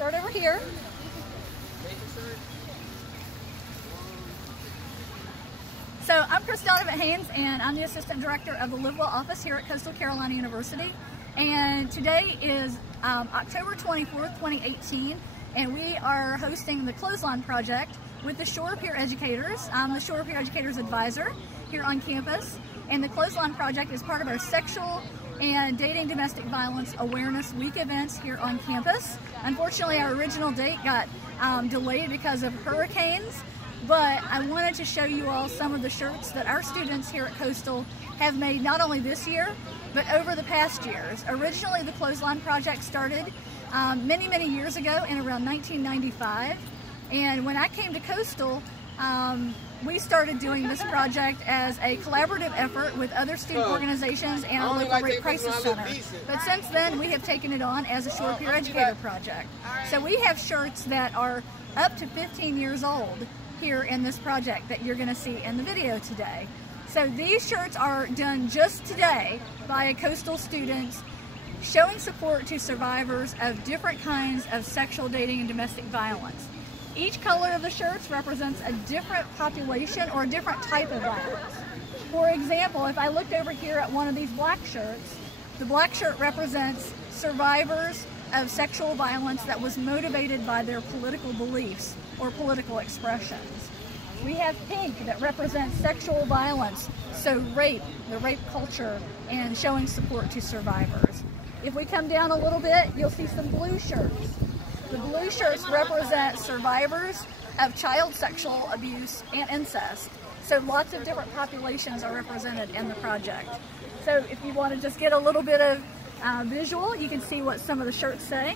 Start over here. So I'm Christina Haynes, and I'm the Assistant Director of the Live Well office here at Coastal Carolina University. And today is October 24th, 2018, and we are hosting the Clothesline project with the Shore Peer Educators. I'm the Shore Peer Educators Advisor here on campus, and the Clothesline project is part of our sexual and dating domestic violence awareness week events here on campus. Unfortunately, our original date got delayed because of hurricanes, but I wanted to show you all some of the shirts that our students here at Coastal have made not only this year, but over the past years. Originally, the Clothesline project started many years ago in around 1995, and when I came to Coastal, we started doing this project as a collaborative effort with other student organizations and our local rape crisis center. But since then, we have taken it on as a Shore Peer Educator project. So we have shirts that are up to 15 years old here in this project that you're going to see in the video today. So these shirts are done just today by Coastal students showing support to survivors of different kinds of sexual, dating, and domestic violence. Each color of the shirts represents a different population or a different type of violence. For example, if I looked over here at one of these black shirts, the black shirt represents survivors of sexual violence that was motivated by their political beliefs or political expressions. We have pink that represents sexual violence, so rape, the rape culture, and showing support to survivors. If we come down a little bit, you'll see some blue shirts. The blue shirts represent survivors of child sexual abuse and incest. So lots of different populations are represented in the project. So if you want to just get a little bit of visual, you can see what some of the shirts say.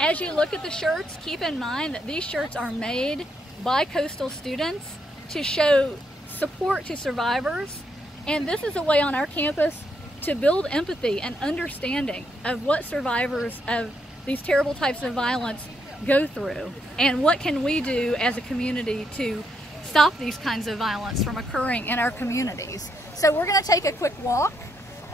As you look at the shirts, keep in mind that these shirts are made by Coastal students to show support to survivors, and this is a way on our campus to build empathy and understanding of what survivors of these terrible types of violence go through, and what can we do as a community to stop these kinds of violence from occurring in our communities. So we're going to take a quick walk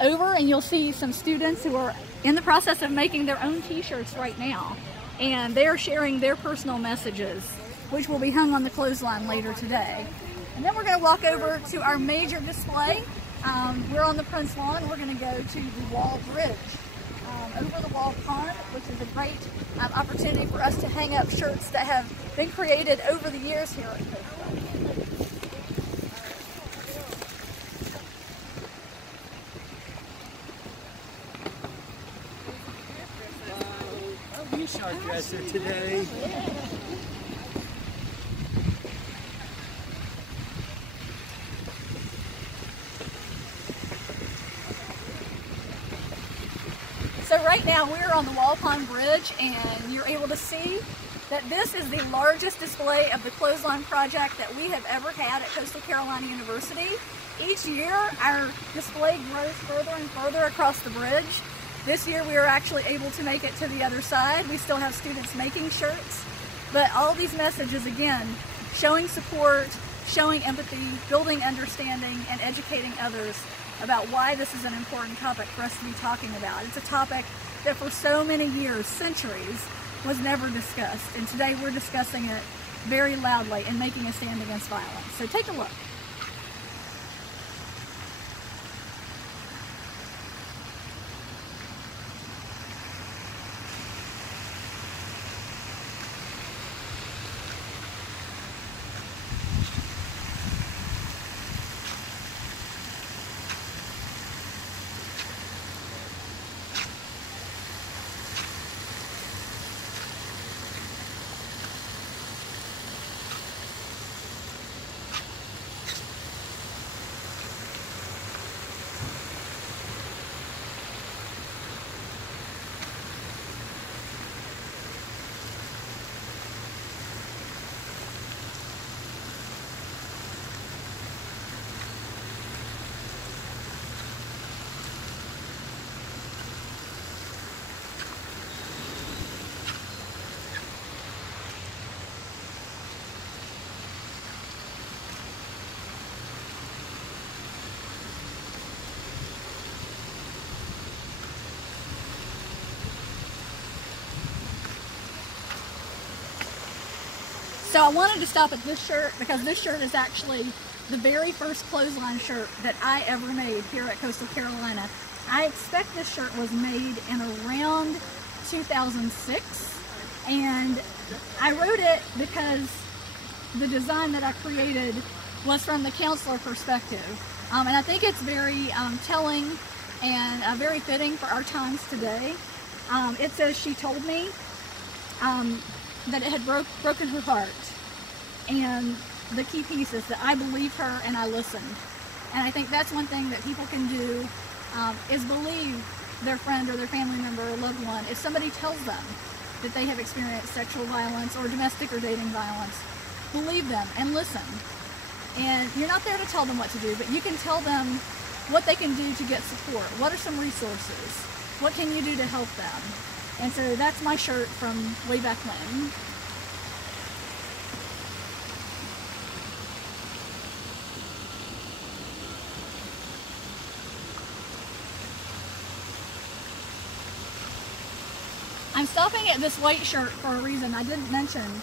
over, and you'll see some students who are in the process of making their own t-shirts right now, and they're sharing their personal messages, which will be hung on the Clothesline later today. And then we're going to walk over to our major display. We're on the Prince Lawn. We're going to go to the Wall Bridge over the Wall Pond, which is a great opportunity for us to hang up shirts that have been created over the years here at Coastal. Shark dresser today. So right now we're on the Wall Pond Bridge, and you're able to see that this is the largest display of the Clothesline project that we have ever had at Coastal Carolina University. Each year our display grows further and further across the bridge. This year we were actually able to make it to the other side. We still have students making shirts, but all these messages, again, showing support, showing empathy, building understanding, and educating others about why this is an important topic for us to be talking about. It's a topic that for so many years, centuries, was never discussed, and today we're discussing it very loudly and making a stand against violence. So take a look. So I wanted to stop at this shirt because this shirt is actually the very first Clothesline shirt that I ever made here at Coastal Carolina. I expect this shirt was made in around 2006, and I wrote it because the design that I created was from the counselor perspective. And I think it's very telling and very fitting for our times today. It says, "She told me that it had broken her heart." And the key piece is that I believed her and I listened. And I think that's one thing that people can do, is believe their friend or their family member or loved one. If somebody tells them that they have experienced sexual violence or domestic or dating violence, believe them and listen. And you're not there to tell them what to do, but you can tell them what they can do to get support. What are some resources? What can you do to help them? And so that's my shirt from way back when. I'm stopping at this white shirt for a reason. I didn't mention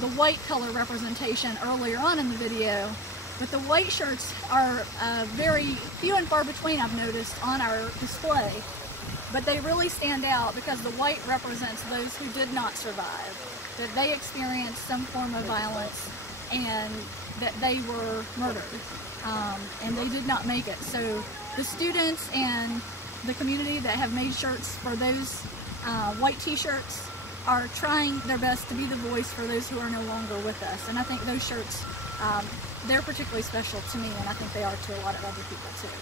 the white color representation earlier on in the video, but the white shirts are very few and far between, I've noticed, on our display. But they really stand out because the white represents those who did not survive, that they experienced some form of violence and that they were murdered, and they did not make it. So the students and the community that have made shirts for those white t-shirts are trying their best to be the voice for those who are no longer with us. And I think those shirts, they're particularly special to me, and I think they are to a lot of other people too.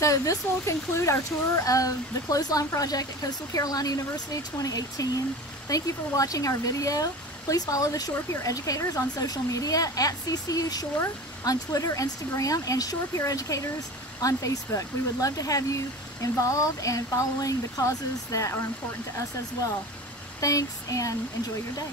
So this will conclude our tour of the Clothesline project at Coastal Carolina University 2018. Thank you for watching our video. Please follow the Shore Peer Educators on social media at CCU Shore on Twitter, Instagram, and Shore Peer Educators on Facebook. We would love to have you involved and following the causes that are important to us as well. Thanks, and enjoy your day.